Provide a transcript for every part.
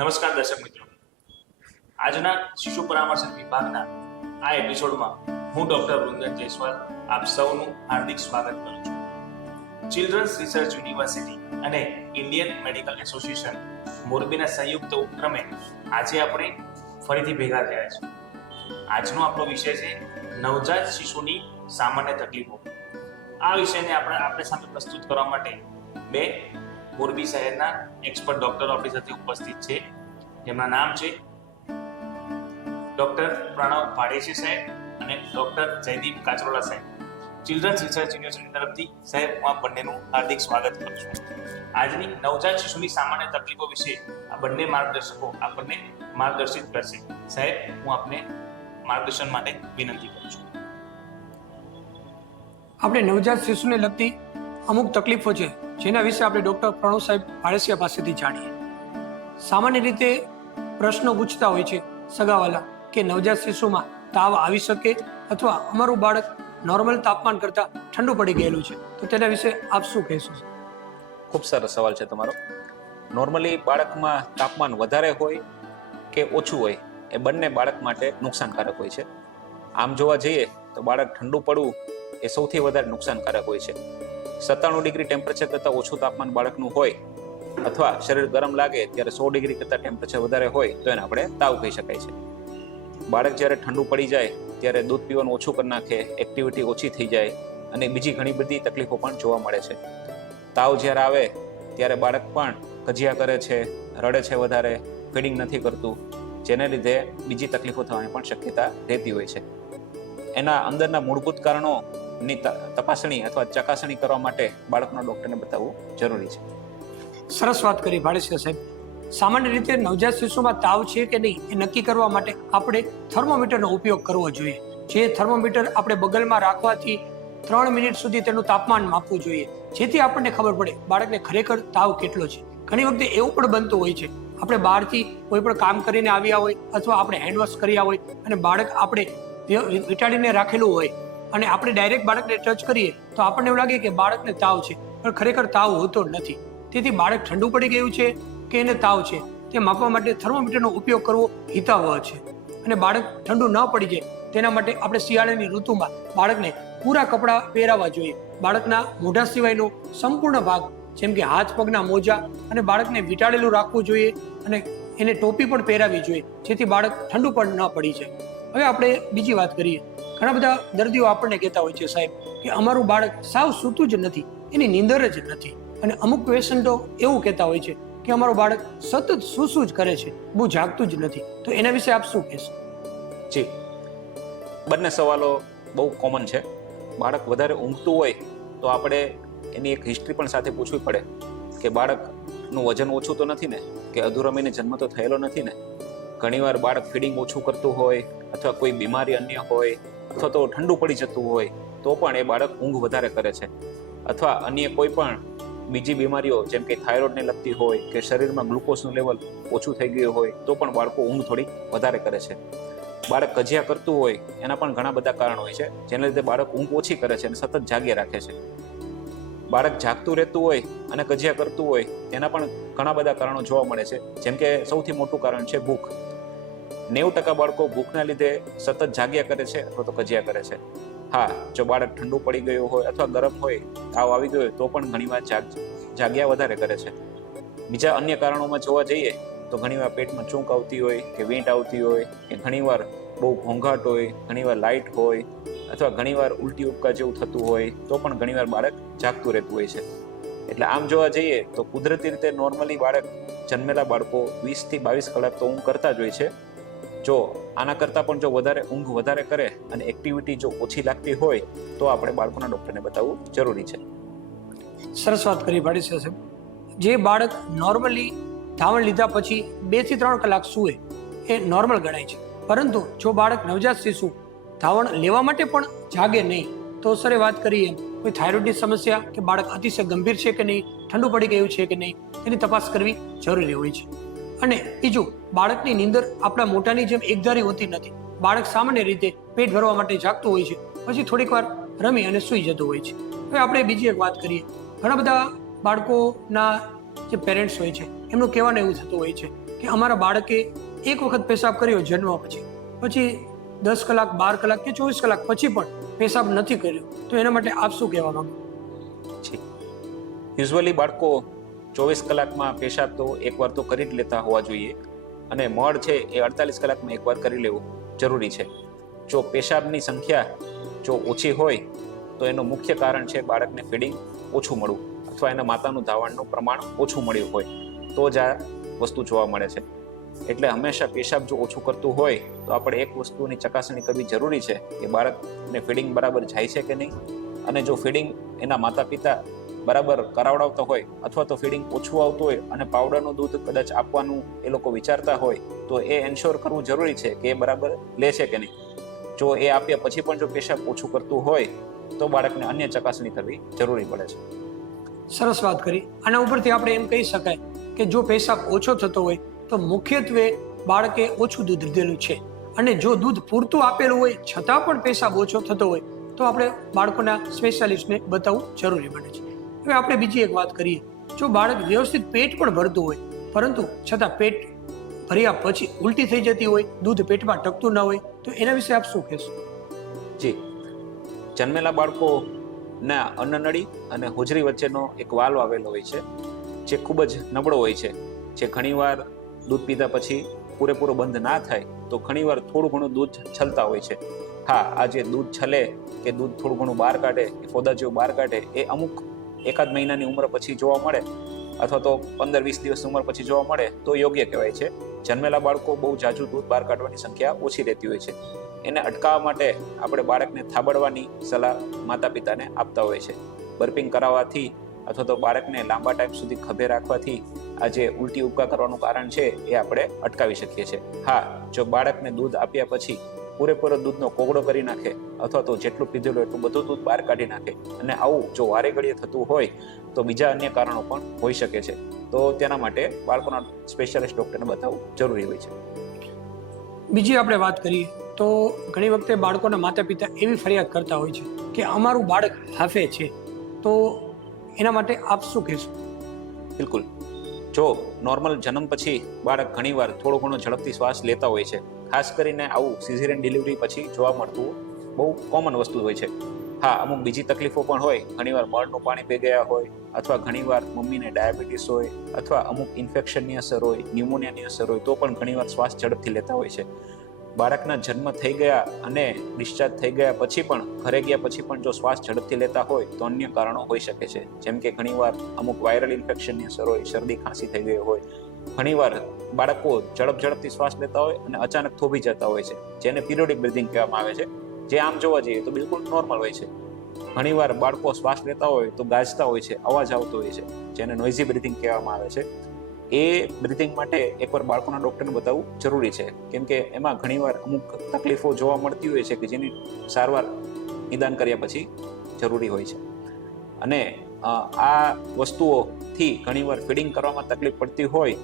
નમસ્કાર દર્શક મિત્રો, આજના શિશુ પરામર્શન વિભાગના આ એપિસોડમાં હું ડોક્ટર વૃંદન જયસ્વાલ આપ સૌનું હાર્દિક સ્વાગત કરું છું. ચિલ્ડ્રન્સ રિસર્ચ યુનિવર્સિટી અને ઇન્ડિયન મેડિકલ એસોસિએશન મોરબીના સંયુક્ત ઉપક્રમે આજે આપણે ફરીથી ભેગા થયા છીએ. આજનો આપણો વિષય છે નવજાત શિશુની સામાન્ય તકલીફો. આ વિષયને આપણે સામે પ્રસ્તુત કરવા માટે બે મોરબી શહેરના એક્સપર્ટ ડોક્ટર આપણી સાથે ઉપસ્થિત છે, જેમના નામ છે ડોક્ટર પ્રણવ પાડેશી સાહેબ અને ડોક્ટર જયદીપ કાચરોલા સાહેબ. ચિલ્ડ્રન્સ રિસર્ચ યુનિવર્સિટી તરફથી સાહેબ હું આ બંનેનું હાર્દિક સ્વાગત કરું છું. આજની નવજાત શિશુની સામાન્ય તકલીફો વિશે આ બંને માર્ગદર્શકો આપણને માર્ગદર્શિત કરશે. સાહેબ, હું આપને માર્ગદર્શન માટે વિનંતી કરું છું. આપણે નવજાત શિશુને લગતી અમુક તકલીફો છે જેના વિશે આપણે ડૉક્ટર પ્રણવ સાહેબ પાડેસિયા પાસેથી જાણીએ. સામાન્ય રીતે પ્રશ્નો પૂછતા હોય છે સગાવાલા કે નવજાત શિશુમાં તાવ આવી શકે અથવા અમારું બાળક નોર્મલ તાપમાન કરતાં ઠંડુ પડી ગયેલું છે, તો તેના વિશે આપ શું કહેશો? ખૂબ સરસ સવાલ છે તમારો. નોર્મલી બાળકમાં તાપમાન વધારે હોય કે ઓછું હોય એ બંને બાળક માટે નુકસાનકારક હોય છે. આમ જોવા જઈએ તો બાળક ઠંડુ પડવું એ સૌથી વધારે નુકસાનકારક હોય છે. 97 ડિગ્રી ટેમ્પરેચર કરતાં ઓછું તાપમાન બાળકનું હોય અથવા શરીર ગરમ લાગે ત્યારે 100 ડિગ્રી કરતાં ટેમ્પરેચર વધારે હોય તો એને આપણે તાવ કહી શકાય છે. બાળક જ્યારે ઠંડુ પડી જાય ત્યારે દૂધ પીવાનું ઓછું કરી નાખે, એક્ટિવિટી ઓછી થઈ જાય અને બીજી ઘણી બધી તકલીફો પણ જોવા મળે છે. તાવ જ્યારે આવે ત્યારે બાળક પણ કજિયા કરે છે, રડે છે વધારે, ફીડિંગ નથી કરતું, જેને લીધે બીજી તકલીફો થવાની પણ શક્યતા રહેતી હોય છે. એના અંદરના મૂળભૂત કારણોની તપાસણી અથવા ચકાસણી કરવા માટે બાળકના ડૉક્ટરને બતાવવું જરૂરી છે. સરસ વાત કરી પાડેસિયા સાહેબ. સામાન્ય રીતે નવજાત શિશુમાં તાવ છે કે નહીં એ નક્કી કરવા માટે આપણે થર્મોમીટરનો ઉપયોગ કરવો જોઈએ. જે થર્મોમીટર આપણે બગલમાં રાખવાથી 3 મિનિટ સુધી તેનું તાપમાન માપવું જોઈએ, જેથી આપણને ખબર પડે બાળકને ખરેખર તાવ કેટલો છે. ઘણી વખતે એવું પણ બનતું હોય છે, આપણે બહારથી કોઈ પણ કામ કરીને આવ્યા હોય અથવા આપણે હેન્ડવોશ કર્યા હોય અને બાળક આપણે વીંટાળીને રાખેલું હોય અને આપણે ડાયરેક્ટ બાળકને ટચ કરીએ તો આપણને એવું લાગે કે બાળકને તાવ છે, પણ ખરેખર તાવ હોતો નથી. તેથી બાળક ઠંડુ પડી ગયું છે કે એને તાવ છે તે માપવા માટે થર્મોમીટરનો ઉપયોગ કરવો હિતાવહ છે. અને બાળક ઠંડુ ન પડી જાય તેના માટે આપણે શિયાળાની ઋતુમાં બાળકને પૂરા કપડાં પહેરાવવા જોઈએ. બાળકના મોઢા સિવાયનો સંપૂર્ણ ભાગ જેમ કે હાથ પગના મોજા અને બાળકને વીંટાળેલું રાખવું જોઈએ અને એને ટોપી પણ પહેરાવી જોઈએ, જેથી બાળક ઠંડુ પણ ન પડી જાય. હવે આપણે બીજી વાત કરીએ. ઘણા બધા દર્દીઓ આપણને કહેતા હોય છે સાહેબ કે અમારું બાળક સાવ સૂતું જ નથી, એની નીંદર જ નથી. અને અમુક પેશન્ટો એવું કહેતા હોય છે કે અમારું બાળક સતત સૂસું જ કરે છે, બહુ જાગતું જ નથી. તો એના વિશે આપ શું કહેશો? જી, બંને સવાલો બહુ કોમન છે. બાળક વધારે ઊંઘતું હોય તો આપણે એની એક હિસ્ટ્રી પણ સાથે પૂછવી પડે કે બાળકનું વજન ઓછું તો નથી ને, કે અધૂરા મહિને જન્મ તો થયેલો નથી ને. ઘણીવાર બાળક ફીડિંગ ઓછું કરતું હોય અથવા કોઈ બીમારી અન્ય હોય અથવા તો ઠંડુ પડી જતું હોય તો પણ એ બાળક ઊંઘ વધારે કરે છે. અથવા અન્ય કોઈ પણ બીજી બીમારીઓ જેમ કે થાઇરોઇડને લગતી હોય કે શરીરમાં ગ્લુકોઝનું લેવલ ઓછું થઈ ગયું હોય તો પણ બાળકો ઊંઘ થોડી વધારે કરે છે. બાળક કજિયા કરતું હોય એના પણ ઘણા બધા કારણો હોય છે, જેના લીધે બાળક ઊંઘ ઓછી કરે છે અને સતત જાગ્યા રાખે છે. બાળક જાગતું રહેતું હોય અને કજિયા કરતું હોય એના પણ ઘણા બધા કારણો જોવા મળે છે. જેમ કે સૌથી મોટું કારણ છે ભૂખ. 90% બાળકો ભૂખના લીધે સતત જાગ્યા કરે છે અથવા તો કજિયા કરે છે. હા, જો બાળક ઠંડુ પડી ગયું હોય અથવા ગરમ હોય, તાવ આવી ગયો હોય તો પણ ઘણીવાર જાગ્યા વધારે કરે છે. બીજા અન્ય કારણોમાં જોવા જઈએ તો ઘણીવાર પેટમાં ચૂંક આવતી હોય કે વીંટ આવતી હોય કે ઘણીવાર બહુ ઘોંઘાટ હોય, ઘણીવાર લાઇટ હોય અથવા ઘણીવાર ઉલટી ઉપકા જેવું થતું હોય તો પણ ઘણીવાર બાળક જાગતું રહેતું હોય છે. એટલે આમ જોવા જઈએ તો કુદરતી રીતે નોર્મલી બાળક જન્મેલા બાળકો 20 થી 22 કલાક તો ઊંઘ કરતા જ હોય છે. જો આના કરતાં પણ જો વધારે ઊંઘ વધારે કરે અને એક્ટિવિટી જો ઓછી લાગતી હોય તો આપણે બાળકોના ડૉક્ટરને બતાવવું જરૂરી છે. સરસ વાત કરી પાડેસિયા સાહેબ. જે બાળક નોર્મલી ધાવણ લીધા પછી 2 થી 3 કલાક સૂએ એ નોર્મલ ગણાય છે, પરંતુ જો બાળક નવજાત શિશુ ધાવણ લેવા માટે પણ જાગે નહીં તો સરે વાત કરીએ કોઈ થાઇરોઇડની સમસ્યા કે બાળક અતિશય ગંભીર છે કે નહીં, ઠંડુ પડી ગયું છે કે નહીં, તેની તપાસ કરવી જરૂરી હોય છે. અને બીજું, બાળકની નીંદર આપણા મોટાની જેમ એકધારી હોતી નથી. બાળક સામાન્ય રીતે પેટ ભરવા માટે જાગતું હોય છે, પછી થોડીક વાર રમી અને સૂઈ જતું હોય છે. હવે આપણે બીજી એક વાત કરીએ. ઘણા બધા બાળકોના જે પેરેન્ટ્સ હોય છે એમનું કહેવાનું એવું થતું હોય છે કે અમારા બાળકે એક વખત પેશાબ કર્યો જન્મ પછી 10 કલાક 12 કલાક કે 24 કલાક પછી પણ પેશાબ નથી કર્યો, તો એના માટે આપ શું કહેવા માંગો? યુઝ્યુઅલી બાળકો 24 કલાકમાં પેશાબ તો એકવાર તો કરી જ લેતા હોવા જોઈએ, અને મળ છે એ 48 કલાકમાં એકવાર કરી લેવું જરૂરી છે. જો પેશાબની સંખ્યા જો ઓછી હોય તો એનું મુખ્ય કારણ છે બાળકને ફીડિંગ ઓછું મળવું અથવા એના માતાનું ધાવણનું પ્રમાણ ઓછું મળ્યું હોય તો જ આ વસ્તુ જોવા મળે છે. એટલે હંમેશા પેશાબ જો ઓછું કરતું હોય તો આપણે એક વસ્તુની ચકાસણી કરવી જરૂરી છે કે બાળકને ફીડિંગ બરાબર જાય છે કે નહીં, અને જો ફીડિંગ એના માતા પિતા બરાબર કરાવડાવતા હોય અથવા તો ફીડિંગ ઓછું આવતું હોય અને પાવડરનું દૂધ કદાચ આપવાનું એ લોકો વિચારતા હોય તો એ એન્શ્યોર કરવું જરૂરી છે કે એ બરાબર લે છે કે નહીં. જો એ આપ્યા પછી પણ જો પેશાબ ઓછું કરતું હોય તો બાળકને અન્ય ચકાસણી કરવી જરૂરી પડે છે. સરસ વાત કરી. આના ઉપરથી આપણે એમ કહી શકાય કે જો પેશાબ ઓછો થતો હોય તો મુખ્યત્વે બાળકે ઓછું દૂધ લીધેલું છે, અને જો દૂધ પૂરતું આપેલું હોય છતાં પણ પેશાબ ઓછો થતો હોય તો આપણે બાળકોના સ્પેશિયાલિસ્ટને બતાવવું જરૂરી બને છે. હવે આપણે બીજી એક વાત કરીએ, જો બાળક વ્યવસ્થિત પેટ પણ ભરતું હોય પરંતુ છતાં પેટ ભર્યા પછી ઉલટી થઈ જતી હોય, દૂધ પેટમાં ટકતું ન હોય, તો એના વિશે આપ શું કહેશો? જી, જન્મેલા બાળકોના અન્નનળી અને હોજરી વચ્ચેનો એક વાલ્વ આવેલો હોય છે જે ખૂબ જ નબળો હોય છે, જે ઘણીવાર દૂધ પીધા પછી પૂરેપૂરો બંધ ના થાય તો ઘણીવાર થોડું ઘણું દૂધ છલતા હોય છે. હા, આ જે દૂધ છલે કે દૂધ થોડું ઘણું બહાર કાઢે, ફોદા જેવું બહાર કાઢે, એ અમુક એકાદ મહિનાની ઉંમર પછી જોવા મળે અથવા તો 15-20 દિવસની ઉંમર પછી જોવા મળે તો યોગ્ય કહેવાય છે. જન્મેલા બાળકો બહુ જાજુ દૂધ બહાર કાઢવાની સંખ્યા ઓછી રહેતી હોય છે. એને અટકાવવા માટે આપણે બાળકને થાબડવાની સલાહ માતા પિતાને આપતા હોય છે. બર્પિંગ કરાવવાથી અથવા તો બાળકને લાંબા ટાઈમ સુધી ખભે રાખવાથી આ જે ઉલટી ઉપકા કરવાનું કારણ છે એ આપણે અટકાવી શકીએ છીએ. હા, જો બાળકને દૂધ આપ્યા પછી પૂરેપૂરો દૂધનો કોગળો કરી નાખે અથવા તો જેટલું પીધેલું એટલું બધું દૂધ બહાર કાઢી નાખે, અને આવું જો વારે ઘડીએ થતું હોય તો બીજા અન્ય કારણો પણ હોઈ શકે છે. તો તેના માટે બાળકોના સ્પેશિયાલિસ્ટ ડૉક્ટરને બતાવવું જરૂરી હોય છે. બીજી આપણે વાત કરીએ તો ઘણી વખતે બાળકોના માતા પિતા એવી ફરિયાદ કરતા હોય છે કે અમારું બાળક હાફે છે, તો એના માટે આપ શું કહેશો? બિલકુલ. જો નોર્મલ જન્મ પછી બાળક ઘણીવાર થોડો ઘણો ઝડપથી શ્વાસ લેતા હોય છે, ખાસ કરીને આવું સિઝેરિયન ડિલિવરી પછી જોવા મળતું બહુ કોમન વસ્તુ હોય છે. હા, અમુક બીજી તકલીફો પણ હોય, ઘણીવાર મળનું પાણી પી ગયા હોય અથવા ઘણીવાર મમ્મીને ડાયાબિટીસ હોય અથવા અમુક ઇન્ફેક્શનની અસર હોય, ન્યુમોનિયાની અસર હોય તો પણ ઘણીવાર શ્વાસ ઝડપથી લેતા હોય છે. બાળકના જન્મ થઈ ગયા અને ડિસ્ચાર્જ થઈ ગયા પછી પણ ઘરે ગયા પછી પણ જો શ્વાસ ઝડપથી લેતા હોય તો અન્ય કારણો હોઈ શકે છે, જેમ કે ઘણીવાર અમુક વાયરલ ઇન્ફેક્શનની અસર હોય, શરદી ખાંસી થઈ ગઈ હોય. ઘણીવાર બાળકો ઝડપથી શ્વાસ લેતા હોય અને અચાનક થોભી જતા હોય છે, જેને પિરિયોડિક બ્રીથિંગ કહેવામાં આવે છે, જે આમ જોવા જઈએ તો બિલકુલ નોર્મલ હોય છે. ઘણીવાર બાળકો શ્વાસ લેતા હોય તો ગાજતા હોય છે, અવાજ આવતો હોય છે, જેને નોઇઝી બ્રીથિંગ કહેવામાં આવે છે. એ બ્રીથિંગ માટે એકવાર બાળકોના ડૉક્ટરને બતાવવું જરૂરી છે, કેમ કે એમાં ઘણીવાર અમુક તકલીફો જોવા મળતી હોય છે કે જેની સારવાર નિદાન કર્યા પછી જરૂરી હોય છે. અને આ વસ્તુઓથી ઘણીવાર ફીડિંગ કરવામાં તકલીફ પડતી હોય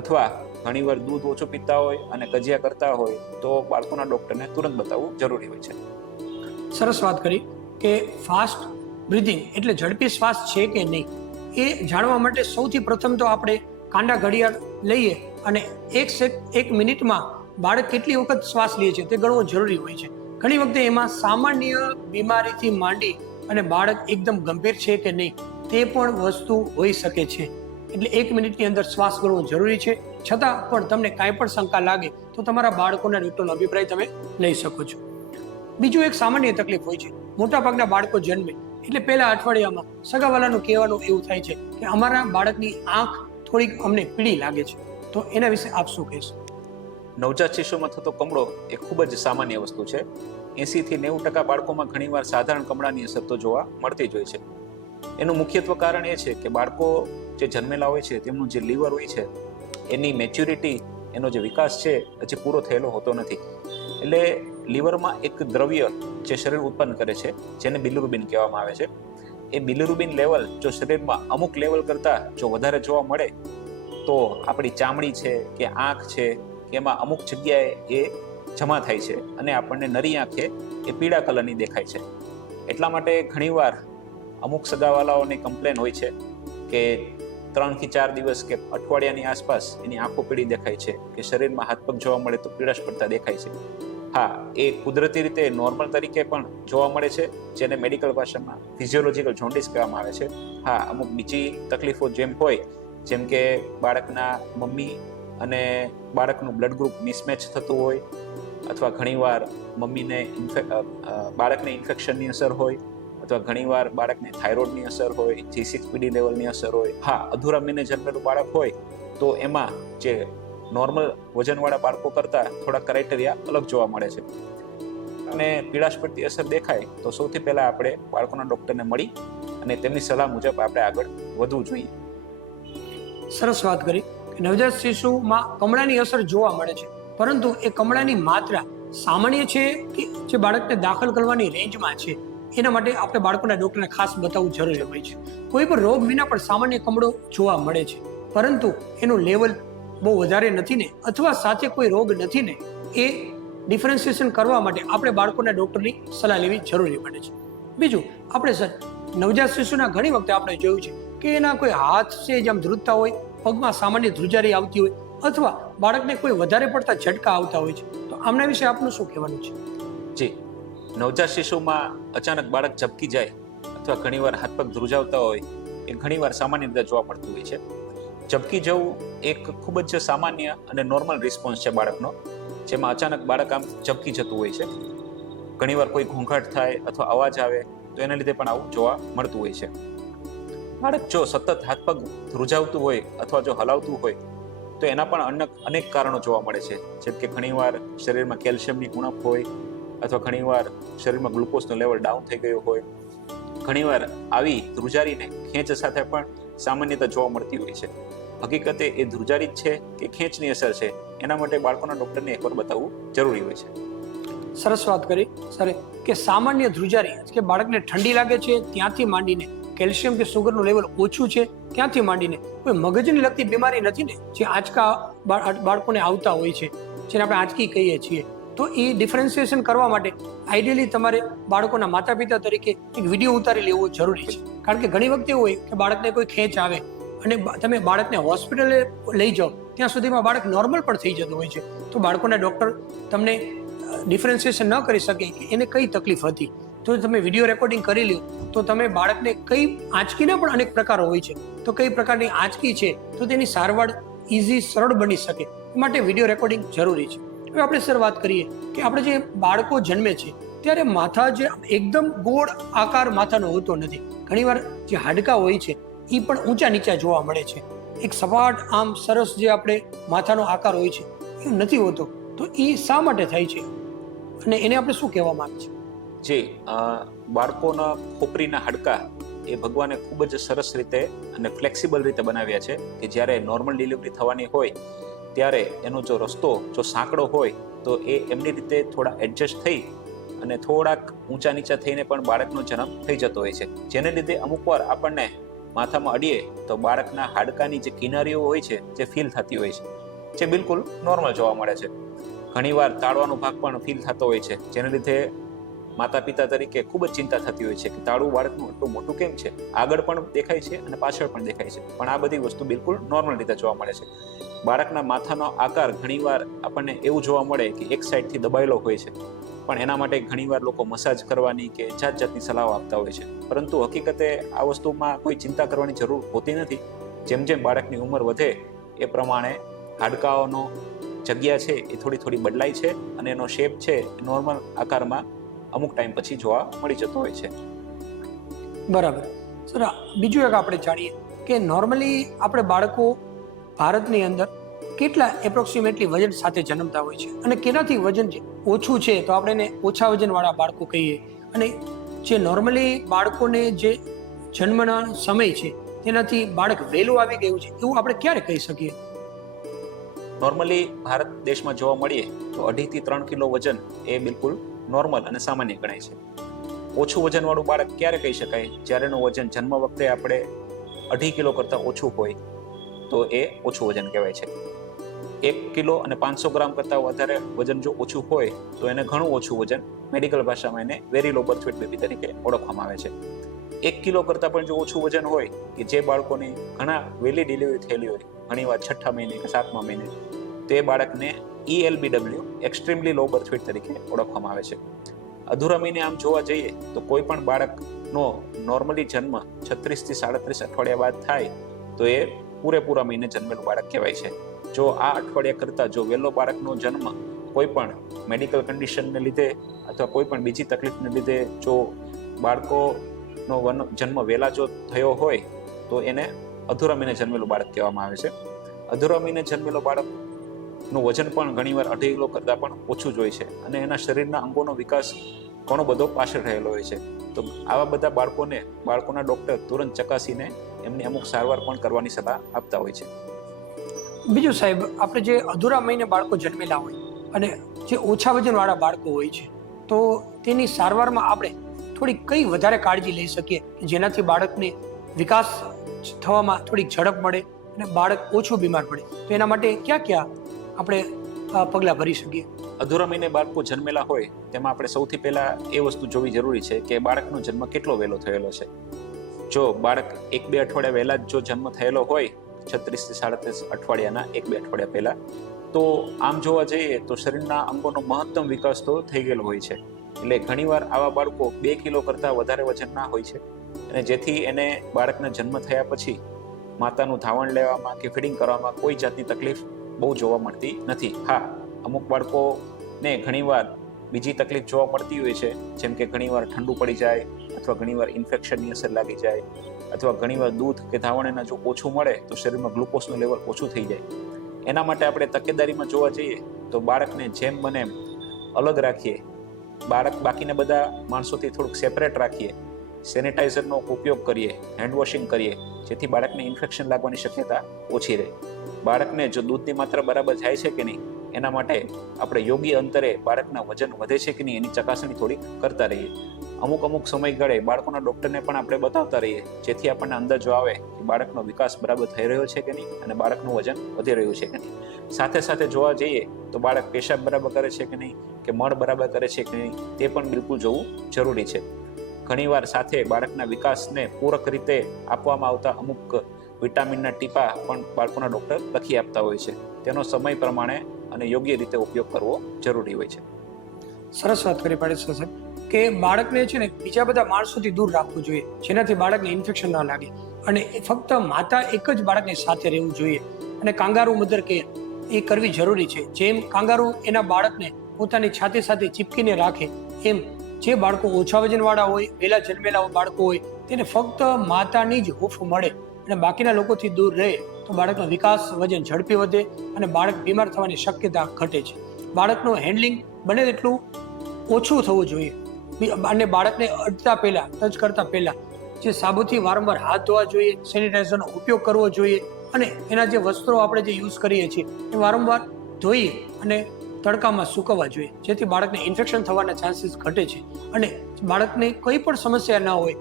અથવા ઘણીવાર દૂધ ઓછું પીતા હોય અને કજિયા કરતા હોય તો બાળકોના ડૉક્ટરને તુરંત બતાવવું જરૂરી હોય છે. સરસ વાત કરી કે ફાસ્ટ બ્રીથિંગ એટલે ઝડપી શ્વાસ છે કે નહીં એ જાણવા માટે સૌથી પ્રથમ તો આપણે કાંડા ઘડિયાળ લઈએ અને એક મિનિટમાં બાળક કેટલી વખત શ્વાસ લે છે તે ગણવું જરૂરી હોય છે. ઘણી વખતે એમાં સામાન્ય બીમારીથી માંડી અને બાળક એકદમ ગંભીર છે કે નહીં તે પણ વસ્તુ હોઈ શકે છે. એટલે 1 મિનિટની અંદર શ્વાસ ગણવો જરૂરી છે. છતાં પણ તમને કાંઈ પણ શંકા લાગે તો તમારા બાળકોના ડૉક્ટરનો અભિપ્રાય તમે લઈ શકો છો. બીજું એક સામાન્ય તકલીફ હોય છે, મોટાભાગના બાળકો જન્મે એટલે પહેલા અઠવાડિયામાં સગાવાલાનું કહેવાનું એવું થાય છે કે અમારા બાળકની આંખ થોડીક અમને પીળી લાગે છે, તો એના વિશે આપ શું કહેશો? નવજાત શિશુમાં થતો કમળો એ ખૂબ જ સામાન્ય વસ્તુ છે. 80-90% બાળકોમાં ઘણીવાર સાધારણ કમળાની અસર તો જોવા મળતી જ હોય છે. એનું મુખ્યત્વ કારણ એ છે કે બાળકો જે જન્મેલા હોય છે તેમનું જે લીવર હોય છે એની મેચ્યુરિટી, એનો જે વિકાસ છે હજી પૂરો થયેલો હોતો નથી. એટલે લીવરમાં એક દ્રવ્ય જે શરીર ઉત્પન્ન કરે છે જેને બિલિરુબિન કહેવામાં આવે છે, એ બિલિરુબિન લેવલ જો શરીરમાં અમુક લેવલ કરતાં જો વધારે જોવા મળે તો આપણી ચામડી છે કે આંખ છે કે એમાં અમુક જગ્યાએ એ જમા થાય છે અને આપણને નરી આંખે એ પીળા કલરની દેખાય છે. એટલા માટે ઘણીવાર અમુક સગાવાલાઓની કમ્પ્લેન હોય છે કે 3 થી 4 દિવસ કે અઠવાડિયાની આસપાસ એની આંખો પીળી દેખાય છે કે શરીરમાં હાથ પગ જોવા મળે તો પીળાશ પડતા દેખાય છે. હા, એ કુદરતી રીતે નોર્મલ તરીકે પણ જોવા મળે છે, જેને મેડિકલ ભાષામાં ફિઝિયોલોજીકલ જોન્ડિસ કહેવામાં આવે છે. હા, અમુક બીજી તકલીફો જેમ હોય, જેમ કે બાળકના મમ્મી અને બાળકનું બ્લડ ગ્રુપ મિસમેચ થતું હોય, અથવા ઘણીવાર મમ્મીને બાળકને ઇન્ફેક્શનની અસર હોય, અથવા ઘણીવાર બાળકને થાઇરોઇડની અસર હોય, G6PD લેવલની અસર હોય. હા, અધૂરા મહિને જન્મેલું બાળક હોય તો એમાં જે નોર્મલ વજનવાળા બાળકો કરતાં થોડા ક્રાઇટેરિયા અલગ જોવા મળે છે. અને પીળાશ પડતી અસર દેખાય તો સૌથી પહેલાં આપણે બાળકોના ડૉક્ટરને મળી અને તેમની સલાહ મુજબ આપણે આગળ વધવું જોઈએ. સરસ વાત કરી કે નવજાત શિશુમાં કમળાની અસર જોવા મળે છે, પરંતુ એ કમળાની માત્રા સામાન્ય છે કે જે બાળકને દાખલ કરવાની રેન્જમાં છે, એના માટે આપણે બાળકોના ડૉક્ટરને ખાસ બતાવવું જરૂરી હોય છે. કોઈ પણ રોગ વિના પણ સામાન્ય કમળો જોવા મળે છે, પરંતુ એનું લેવલ બહુ વધારે નથી ને, અથવા સાથે કોઈ રોગ નથી ને, એ ડિફરન્સિએશન કરવા માટે આપણે બાળકોના ડૉક્ટરની સલાહ લેવી જરૂરી બને છે. બીજું, આપણે સર નવજાત શિશુના ઘણી વખતે આપણે જોયું છે કે એના કોઈ હાથ છે જેમ ધ્રુજતા હોય, પગમાં સામાન્ય ધ્રુજારી આવતી હોય, અથવા બાળકને કોઈ વધારે પડતા ઝટકા આવતા હોય છે, તો આમના વિશે આપનું શું કહેવાનું છે? જી, નવજાત શિશુમાં અચાનક બાળક ઝબકી જાય અથવા ઘણીવાર હાથ પગ ધ્રુજાવતા હોય એ ઘણીવાર સામાન્ય રીતે જોવા મળતું હોય છે. ઝબકી જવું એક ખૂબ જ સામાન્ય અને નોર્મલ રિસ્પોન્સ છે બાળકનો, જેમાં અચાનક બાળક આમ ઝબકી જતું હોય છે. ઘણીવાર કોઈ ઘોંઘાટ થાય અથવા અવાજ આવે તો એના લીધે પણ આવું જોવા મળતું હોય છે. બાળક જો સતત હાથ પગ ધ્રુજાવતું હોય અથવા જો હલાવતું હોય તો એના પણ અનેક કારણો જોવા મળે છે, જેમ કે ઘણીવાર શરીરમાં કેલ્શિયમની ઉણપ હોય, અથવા ઘણીવાર શરીરમાં ગ્લુકોઝનો લેવલ ડાઉન થઈ ગયો હોય. ઘણીવાર આવી ધ્રુજારીને ખેંચ સાથે પણ સામાન્યતા જોવા મળતી હોય છે. હકીકતે એ ધ્રુજારી જ છે કે ખેંચની અસર છે, એના માટે બાળકોના ડૉક્ટરને એકવાર બતાવવું જરૂરી હોય છે. સરસ વાત કરી સર કે સામાન્ય ધ્રુજારી કે બાળકને ઠંડી લાગે છે ત્યાંથી માંડીને કેલ્શિયમ કે સુગરનું લેવલ ઓછું છે ત્યાંથી માંડીને કોઈ મગજને લગતી બીમારી નથી ને, જે આંચકા બાળકોને આવતા હોય છે, જેને આપણે આંચકી કહીએ છીએ. તો એ ડિફરન્સિએશન કરવા માટે આઈડિયલી તમારે બાળકોના માતા પિતા તરીકે એક વિડીયો ઉતારી લેવો જરૂરી છે. કારણ કે ઘણી વખત એવું હોય કે બાળકને કોઈ ખેંચ આવે અને તમે બાળકને હોસ્પિટલે લઈ જાઓ ત્યાં સુધીમાં બાળક નોર્મલ પણ થઈ જતું હોય છે, તો બાળકોના ડૉક્ટર તમને ડિફરન્સિએશન ન કરી શકે કે એને કઈ તકલીફ હતી. તો તમે વિડીયો રેકોર્ડિંગ કરી લો તો તમે બાળકને કઈ આંચકીના પણ અનેક પ્રકારો હોય છે, તો કઈ પ્રકારની આંચકી છે તો તેની સારવાર ઇઝી સરળ બની શકે, એ માટે વિડીયો રેકોર્ડિંગ જરૂરી છે. હવે આપણે સર વાત કરીએ કે આપણે જે બાળકો જન્મે છે ત્યારે માથા જે એકદમ ગોળ આકાર માથાનો હોતો નથી. ઘણીવાર જે હાડકાં હોય છે એ પણ ઊંચા નીચા જોવા મળે છે. એક સપાટ આમ સરસ જે આપણે માથાનો આકાર હોય છે એ નથી હોતો, તો એ શા માટે થાય છે અને એને આપણે શું કહેવા માંગે છે? જે બાળકોના ખોપરીના હાડકાં એ ભગવાને ખૂબ જ સરસ રીતે અને ફ્લેક્સિબલ રીતે બનાવ્યા છે કે જ્યારે નોર્મલ ડિલિવરી થવાની હોય ત્યારે એનો જો રસ્તો જો સાંકડો હોય તો એ એમની રીતે થોડા એડજસ્ટ થઈ અને થોડાક ઊંચા નીચા થઈને પણ બાળકનો જન્મ થઈ જતો હોય છે, જેને લીધે અમુક વાર આપણને માથામાં અડીએ તો બાળકના હાડકાની જે કિનારીઓ હોય છે જે ફીલ થતી હોય છે, જે બિલકુલ નોર્મલ જોવા મળે છે. ઘણીવાર તાળવાનો ભાગ પણ ફીલ થતો હોય છે, જેને લીધે માતા પિતા તરીકે ખૂબ જ ચિંતા થતી હોય છે કે તાળું બાળકનું એટલું મોટું કેમ છે, આગળ પણ દેખાય છે અને પાછળ પણ દેખાય છે, પણ આ બધી વસ્તુ બિલકુલ નોર્મલ રીતે જોવા મળે છે. બાળકના માથાનો આકાર ઘણીવાર આપણને એવું જોવા મળે કે એક સાઈડથી દબાયેલો હોય છે, પણ એના માટે ઘણીવાર લોકો મસાજ કરવાની કે જાત જાતની સલાહો આપતા હોય છે, પરંતુ હકીકતે આ વસ્તુમાં કોઈ ચિંતા કરવાની જરૂર હોતી નથી. જેમ જેમ બાળકની ઉંમર વધે એ પ્રમાણે હાડકાઓનો જગ્યા છે એ થોડી થોડી બદલાય છે અને એનો શેપ છે એ નોર્મલ આકારમાં અમુક ટાઈમ પછી જોવા મળી જતો હોય છે. બરાબર સર, બીજું એક આપણે જાણીએ કે નોર્મલી આપણે બાળકો ભારતની અંદર કેટલા એપ્રોક્સિમેટલી વજન સાથે જન્મતા હોય છે, અને કેનાથી વજન ઓછું છે તો આપણે એને ઓછા વજનવાળા બાળકો કહીએ, અને જે નોર્મલી બાળકોને જે જન્મના સમય છે તેનાથી બાળક વહેલું આવી ગયું છે એવું આપણે ક્યારે કહી શકીએ? નોર્મલી ભારત દેશમાં જોવા મળીએ તો 2.5 થી 3 કિલો વજન એ બિલકુલ નોર્મલ અને સામાન્ય ગણાય છે. ઓછું વજનવાળું બાળક ક્યારે કહી શકાય? જ્યારે એનું વજન જન્મ વખતે આપણે 2.5 કિલો કરતાં ઓછું હોય તો એ ઓછું વજન કહેવાય છે. 1 કિલો અને 500 ગ્રામ કરતાં વધારે વજન જો ઓછું હોય તો એને ઘણું ઓછું વજન, મેડિકલ ભાષામાં એને very low birth weight baby તરીકે ઓળખવામાં આવે છે. 1 કિલો કરતાં પણ જો ઓછું વજન હોય કે જે બાળકોની ઘણા વહેલી ડિલિવરી થયેલી હોય, ઘણીવાર 6ઠ્ઠા મહિને કે 7મા મહિને, તે બાળકને ELBW એક્સ્ટ્રીમલી લો બર્થ વેટ તરીકે ઓળખવામાં આવે છે. અધૂરા મહિને આમ જોવા જઈએ તો કોઈ પણ બાળકનો નોર્મલી જન્મ 36 થી 37 અઠવાડિયા બાદ થાય તો એ પૂરેપૂરા મહિને જન્મેલું બાળક કહેવાય છે. જો આ અઠવાડિયા કરતાં જો વહેલો બાળકનો જન્મ કોઈ પણ મેડિકલ કન્ડિશનને લીધે અથવા કોઈ પણ બીજી તકલીફને લીધે જો બાળકોનો જન્મ વહેલા જો થયો હોય તો એને અધૂરા મહિને જન્મેલું બાળક કહેવામાં આવે છે. અધૂરા મહિને જન્મેલો બાળકનું વજન પણ ઘણીવાર 2.5 કિલો કરતાં પણ ઓછું જ હોય છે અને એના શરીરના અંગોનો વિકાસ ઘણો બધો પાછળ રહેલો હોય છે. તો આવા બધા બાળકોના ડૉક્ટર તુરંત ચકાસીને એમની અમુક સારવાર પણ કરવાની સલાહ આપતા હોય છે. બીજું સાહેબ, આપણે જે અધૂરા મહિને બાળકો જન્મેલા હોય અને જે ઓછા વજનવાળા બાળકો હોય છે તો તેની સારવારમાં આપણે થોડી કઈ વધારે કાળજી લઈ શકીએ કે જેનાથી બાળકને વિકાસ થવામાં થોડીક ઝડપ મળે અને બાળક ઓછું બીમાર પડે? તો એના માટે ક્યાં આપણે પગલાં ભરી શકીએ? અધૂરા મહિને બાળકો જન્મેલા હોય તેમાં આપણે સૌથી પહેલાં એ વસ્તુ જોવી જરૂરી છે કે બાળકનો જન્મ કેટલો વહેલો થયેલો છે. જો બાળક 1-2 અઠવાડિયા વહેલા જો જન્મ થયેલો હોય 36 થી 37 અઠવાડિયાના 1-2 અઠવાડિયા પહેલા, તો આમ જોવા જઈએ તો શરીરના અંગોનો મહત્તમ વિકાસ તો થઈ ગયેલો હોય છે. એટલે ઘણીવાર આવા બાળકો 2 કિલો કરતાં વધારે વજનના હોય છે અને જેથી એને બાળકના જન્મ થયા પછી માતાનું ધાવણ લેવામાં કે ફીડિંગ કરવામાં કોઈ જાતની તકલીફ બહુ જોવા મળતી નથી. હા, અમુક બાળકોને ઘણીવાર બીજી તકલીફ જોવા મળતી હોય છે, જેમ કે ઘણીવાર ઠંડુ પડી જાય અથવા ઘણીવાર ઇન્ફેક્શનની અસર લાગી જાય અથવા ઘણીવાર દૂધ કે ધાવણ એના જો ઓછું મળે તો શરીરમાં ગ્લુકોઝનું લેવલ ઓછું થઈ જાય. એના માટે આપણે તકેદારીમાં જોવા જઈએ તો બાળકને જેમ બને એમ અલગ રાખીએ, બાકીના બધા માણસોથી થોડુંક સેપરેટ રાખીએ, સેનિટાઈઝરનો ઉપયોગ કરીએ, હેન્ડ વોશિંગ કરીએ, જેથી બાળકને ઇન્ફેક્શન લાગવાની શક્યતા ઓછી રહે. બાળકને જો દૂધની માત્રા બરાબર જાય છે કે નહીં એના માટે આપણે યોગ્ય અંતરે બાળકના વજન વધે છે કે નહીં એની ચકાસણી થોડીક કરતા રહીએ. અમુક સમયગાળે બાળકોના ડૉક્ટરને પણ આપણે બતાવતા રહીએ, જેથી આપણને અંદાજો આવે કે બાળકનો વિકાસ બરાબર થઈ રહ્યો છે કે નહીં અને બાળકનું વજન વધી રહ્યું છે કે નહીં. સાથે જોવા જઈએ તો બાળક પેશાબ બરાબર કરે છે કે નહીં કે મળ બરાબર કરે છે કે નહીં તે પણ બિલકુલ જોવું જરૂરી છે. ઘણીવાર સાથે બાળકના વિકાસને પૂરક રીતે આપવામાં આવતા અમુક વિટામિનના ટીપા પણ બાળકોના ડૉક્ટર લખી આપતા હોય છે. તેનો સમય પ્રમાણે અને યોગ્ય રીતે ઉપયોગ કરવો જરૂરી હોય છે. સરસ વાત કરી પાડે છે સાહેબ કે બાળકને છે ને બીજા બધા માણસોથી દૂર રાખવું જોઈએ, જેનાથી બાળકને ઇન્ફેક્શન ન લાગે અને ફક્ત માતા એક જ બાળકની સાથે રહેવું જોઈએ. અને કાંગારૂ મધર કેર એ કરવી જરૂરી છે. જેમ કાંગારૂ એના બાળકને પોતાની છાતી સાથે ચીપકીને રાખે, એમ જે બાળકો ઓછા વજનવાળા હોય, વહેલા જન્મેલા બાળકો હોય, તેને ફક્ત માતાની જ હૂંફ મળે અને બાકીના લોકોથી દૂર રહે તો બાળકનો વિકાસ, વજન ઝડપી વધે અને બાળક બીમાર થવાની શક્યતા ઘટે છે. બાળકનું હેન્ડલિંગ બને તેટલું ઓછું થવું જોઈએ અને બાળકને અડતા પહેલા, ટચ કરતા પહેલા જે સાબુથી વારંવાર હાથ ધોવા જોઈએ, સેનિટાઈઝરનો ઉપયોગ કરવો જોઈએ અને એના જે વસ્ત્રો આપણે જે યુઝ કરીએ છીએ એ વારંવાર ધોઈ અને તડકામાં સૂકવવા જોઈએ, જેથી બાળકને ઇન્ફેક્શન થવાના ચાન્સીસ ઘટે છે. અને બાળકને કોઈ પણ સમસ્યા ન હોય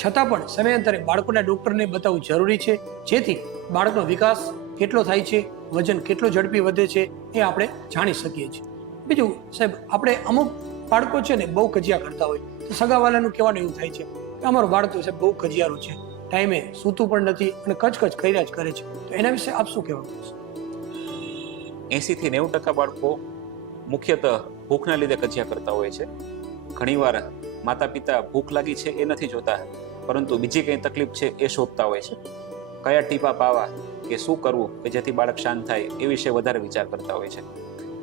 છતાં પણ સમયાંતરે બાળકોના ડૉક્ટરને બતાવવું જરૂરી છે, જેથી બાળકનો વિકાસ કેટલો થાય છે, વજન કેટલું ઝડપી વધે છે એ આપણે જાણી શકીએ છીએ. બીજું સાહેબ, આપણે અમુક બાળકો છે ને બહુ કજિયા કરતા હોય તો સગાવાલાનું કહેવાનું એવું થાય છે કે અમારું બાળક તો સાહેબ બહુ કજિયારું છે, ટાઈમે સૂતું પણ નથી અને કચકચ કર્યા જ કરે છે. તો એના વિશે આપ શું કહેવાનું છે? 80 થી 90% બાળકો મુખ્યતઃ ભૂખના લીધે કજિયા કરતા હોય છે. ઘણીવાર માતા પિતા ભૂખ લાગી છે એ નથી જોતા, પરંતુ બીજી કંઈ તકલીફ છે એ શોધતા હોય છે. કયા ટીપા પાવા કે શું કરવું કે જેથી બાળક શાંત થાય એ વિશે વધારે વિચાર કરતા હોય છે.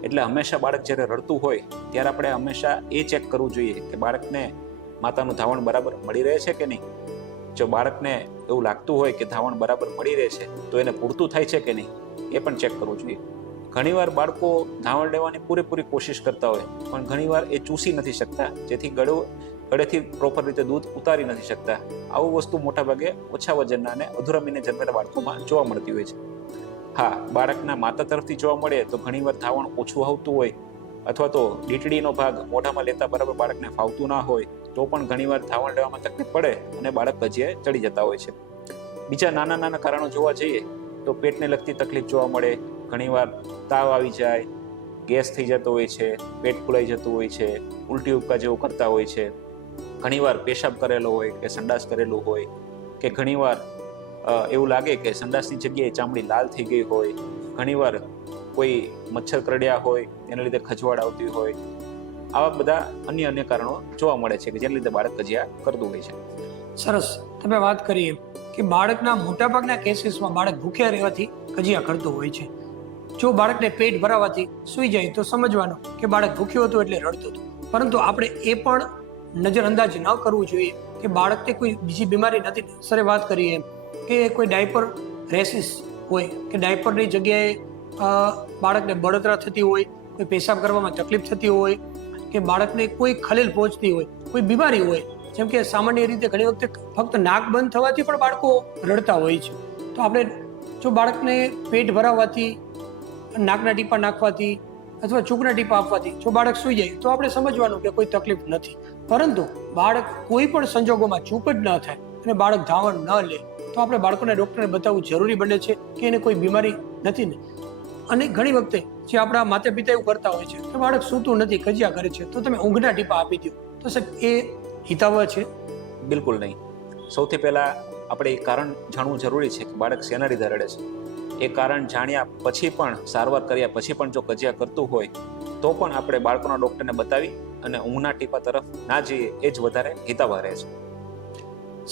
એટલે હંમેશા બાળક જ્યારે રડતું હોય ત્યારે આપણે હંમેશા એ ચેક કરવું જોઈએ કે બાળકને માતાનું ધાવણ બરાબર મળી રહે છે કે નહીં. જો બાળકને એવું લાગતું હોય કે ધાવણ બરાબર મળી રહે છે તો એને પૂરતું થાય છે કે નહીં એ પણ ચેક કરવું જોઈએ. ઘણીવાર બાળકો ધાવણ લેવાની પૂરેપૂરી કોશિશ કરતા હોય પણ ઘણીવાર એ ચૂસી નથી શકતા, જેથી ગળેથી પ્રોપર રીતે દૂધ ઉતારી નથી શકતા. આવું વસ્તુ મોટાભાગે ઓછા વજનના અને અધૂરા મહિને જન્મેલા બાળકોમાં જોવા મળતી હોય છે. હા, બાળકના માતા તરફથી જોવા મળે તો ઘણીવાર ધાવણ ઓછું આવતું હોય અથવા તો ડીટડીનો ભાગ મોઢામાં લેતા બરાબર બાળકને ફાવતું ના હોય તો પણ ઘણીવાર ધાવણ લેવામાં તકલીફ પડે અને બાળક કજિયાએ ચડી જતા હોય છે. બીજા નાના કારણો જોવા જઈએ તો પેટને લગતી તકલીફ જોવા મળે. ઘણીવાર તાવ આવી જાય, ગેસ થઈ જતો હોય છે, પેટ ફૂલાઈ જતું હોય છે, ઉલટી ઉપકા જેવું કરતા હોય છે. ઘણીવાર પેશાબ કરેલો હોય કે સંડાસ કરેલું હોય કે ઘણીવાર એવું લાગે કે સંડાસની જગ્યાએ ચામડી લાલ થઈ ગઈ હોય, ઘણીવાર કોઈ મચ્છર કરડ્યા હોય એના લીધે ખજવાળ આવતી હોય, આવા બધા અન્ય કારણો જોવા મળે છે કે જેના લીધે બાળક કજિયા કરતું હોય છે. સરસ, તમે વાત કરીએ કે બાળકના મોટાભાગના કેસીસમાં બાળક ભૂખ્યા રહેવાથી કજિયા કરતું હોય છે. જો બાળકને પેટ ભરાવાથી સૂઈ જાય તો સમજવાનું કે બાળક ભૂખ્યું હતું એટલે રડતું હતું. પરંતુ આપણે એ પણ નજરઅંદાજ ન કરવું જોઈએ કે બાળકને કોઈ બીજી બીમારી નથી. સરે વાત કરીએ કે કોઈ ડાયપર રેસિસ હોય કે ડાયપરની જગ્યાએ બાળકને બળતરા થતી હોય, કોઈ પેશાબ કરવામાં તકલીફ થતી હોય કે બાળકને કોઈ ખલેલ પહોંચતી હોય, કોઈ બીમારી હોય, જેમ કે સામાન્ય રીતે ઘણી વખતે ફક્ત નાક બંધ થવાથી પણ બાળકો રડતા હોય છે. તો આપણે જો બાળકને પેટ ભરાવવાથી, નાકના ટીપા નાખવાથી અથવા ચૂકના ટીપા આપવાથી જો બાળક સૂઈ જાય તો આપણે સમજવાનું કે કોઈ તકલીફ નથી. પરંતુ બાળક કોઈ પણ સંજોગોમાં ચૂપ જ ન થાય અને બાળક ધાવણ ન લે તો આપણે બાળકોને ડૉક્ટરને બતાવવું જરૂરી બને છે કે એને કોઈ બીમારી નથી ને. અને ઘણી વખતે જે આપણા માતા પિતા એવું કરતા હોય છે કે બાળક સૂતું નથી, કજિયા કરે છે, તો તમે ઊંઘના ટીપા આપી દો, તો સાહેબ એ હિતાવહ છે? બિલકુલ નહીં. સૌથી પહેલા આપણે એ કારણ જાણવું જરૂરી છે કે બાળક શેના લીધે રડે છે. એ કારણ જાણ્યા પછી પણ, સારવાર કર્યા પછી પણ જો કજિયા કરતું હોય તો પણ આપણે બાળકોના ડૉક્ટરને બતાવી અને ઊંઘના ટીપા તરફ ના જઈએ એ જ વધારે હિતાવહ રહે છે.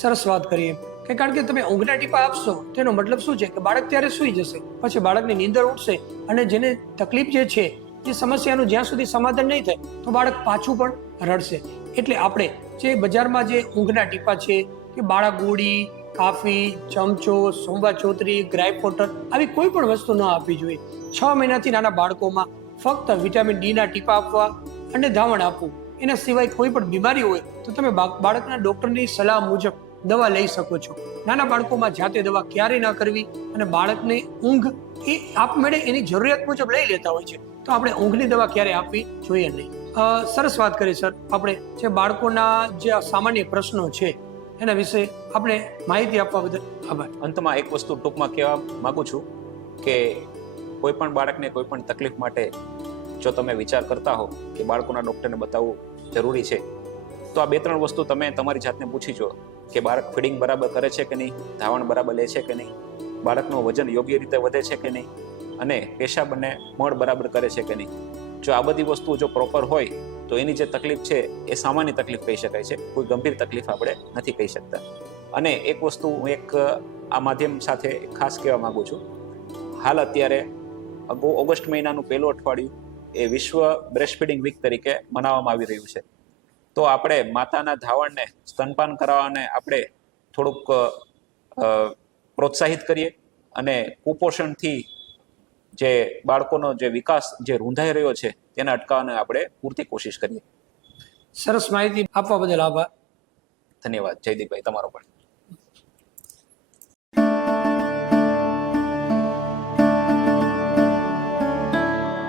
સરસ વાત કરીએ કે કારણ કે તમે ઊંઘના ટીપા આપશો તેનો મતલબ શું છે કે બાળક ત્યારે સૂઈ જશે, પછી બાળકની નીંદર ઉઠશે અને જેને તકલીફ જે છે એ સમસ્યાનું જ્યાં સુધી સમાધાન નહીં થાય તો બાળક પાછું પણ રડશે. એટલે આપણે જે બજારમાં જે ઊંઘના ટીપા છે કે બાળક ગોળી, કાફી, ચમચો, સોમવા ચોતરી, ગ્રાઇપ વોટર આવી કોઈ પણ વસ્તુ ન આપવી જોઈએ. 6 મહિનાથી નાના બાળકોમાં ફક્ત વિટામિન ડી ના ટીપા આપવા અને ધાવણ આપવું. એના સિવાય કોઈ પણ બીમારી હોય તો તમે બાળકના ડૉક્ટરની સલાહ મુજબ દવા લઈ શકો છો. નાના બાળકોમાં જાતે દવા ક્યારેય ન કરવી અને બાળકને ઊંઘ એ આપમેળે એની જરૂરિયાત મુજબ લઈ લેતા હોય છે, તો આપણે ઊંઘની દવા ક્યારેય આપવી જોઈએ નહીં. સરસ વાત કરી સર. આપણે જે બાળકોના જે સામાન્ય પ્રશ્નો છે એના વિશે આપણે માહિતી આપવા બદલ આભાર. અંતમાં એક વસ્તુ ટૂંકમાં કહેવા માગું છું કે કોઈ પણ બાળકને કોઈ પણ તકલીફ માટે જો તમે વિચાર કરતા હો કે બાળકોના ડૉક્ટરને બતાવવું જરૂરી છે તો આ 2-3 વસ્તુ તમે તમારી જાતને પૂછી જો કે બાળક ફીડિંગ બરાબર કરે છે કે નહીં, ધાવણ બરાબર લે છે કે નહીં, બાળકનું વજન યોગ્ય રીતે વધે છે કે નહીં, અને પેશાબ અને મળ બરાબર કરે છે કે નહીં. જો આ બધી વસ્તુ જો પ્રોપર હોય તો એની જે તકલીફ છે એ સામાન્ય તકલીફ કહી શકાય છે, કોઈ ગંભીર તકલીફ આપણે નથી કહી શકતા. અને એક વસ્તુ હું આ માધ્યમ સાથે ખાસ કહેવા માંગુ છું. હાલ અત્યારે ઓગસ્ટ મહિનાનું પહેલું અઠવાડિયું એ વિશ્વ બ્રેસ્ટ ફીડિંગ વીક તરીકે મનાવવામાં આવી રહ્યું છે. તો આપણે માતાના ધાવણને, સ્તનપાન કરાવવાને આપણે થોડુંક પ્રોત્સાહિત કરીએ અને કુપોષણથી જે બાળકોનો જે વિકાસ જે રૂંધાઈ રહ્યો છે તેને અટકાવવાની આપણે પૂરતી કોશિશ કરીએ. સરસ માહિતી આપવા બદલ આભાર. ધન્યવાદ જયદીપભાઈ, તમારો પણ.